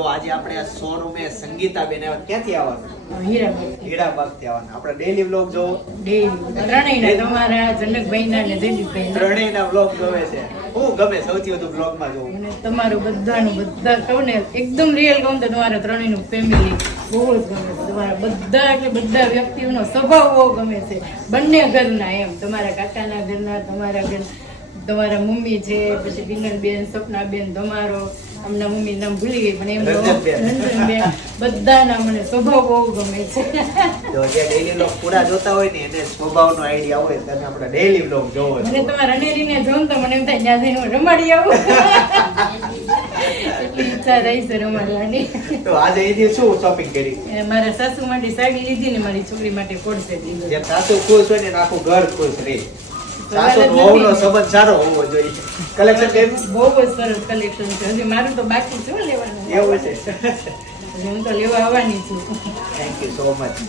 જો આજે આપણે આ શોરૂમે સંગીતાબેન આવ્યા. ક્યાંથી આવવાનું? હીરાબાગથી આવવાના. આપણે ડેઈલી વ્લોગ જોવો. ત્રણેયના તમારા જનકભાઈના ને જયદીપભાઈના ત્રણેયના વ્લોગ જોવે છે. હું ગમે સૌથી વધુ વ્લોગમાં જોવું? અને તમારું બધાનું બધા કહું ને એકદમ રિયલ કહું તો તમારા ત્રણેયનું ફેમિલી બહુ જ ગમે છે. તમારા બધા એટલે બધા વ્યક્તિઓનો સ્વભાવ બહુ ગમે છે. બંને ઘરના એમ તમારા કાકાના ઘરના, તમારા ઘર, તમારા મમ્મી છે, પછી બિનલબેન, સપનાબેન, તમારો અમના મમ્મી નામ ભૂલી ગઈ પણ એમ રંજનબેન, બધાના મને સ્વભાવ બહુ ગમે છે. જો જે ડેઈલી વ્લોગ પૂરા જોતા હોય ને એને સ્વભાવનો આઈડિયા હોય તમે આપણે ડેઈલી વ્લોગ જોવો છો. મને તમારા રનેરીને જોઉં તો મને એમ થાય ત્યાં જઈને હું રમાડી આવું. એટલી ઈચ્છા રહી છે રમાડવાની. તો આજે અહીંથી શું શોપિંગ કરી? અને મારા સાસુ માટે સાડી લીધી ને મારી છોકરી માટે કોટ સેટ લીધો. જે સાસુ ખુશ હોય ને આખું ઘર ખુશ રહે. સાસુ વહુનો સંબંધ સારો હોવો જોઈએ. કલેક્શન કેમ? બહુ જ સરસ કલેક્શન છે. હજી મારું તો બાકી છે લેવાનું. એવું છે. હું તો લેવા આવવાની છું. Thank you so much.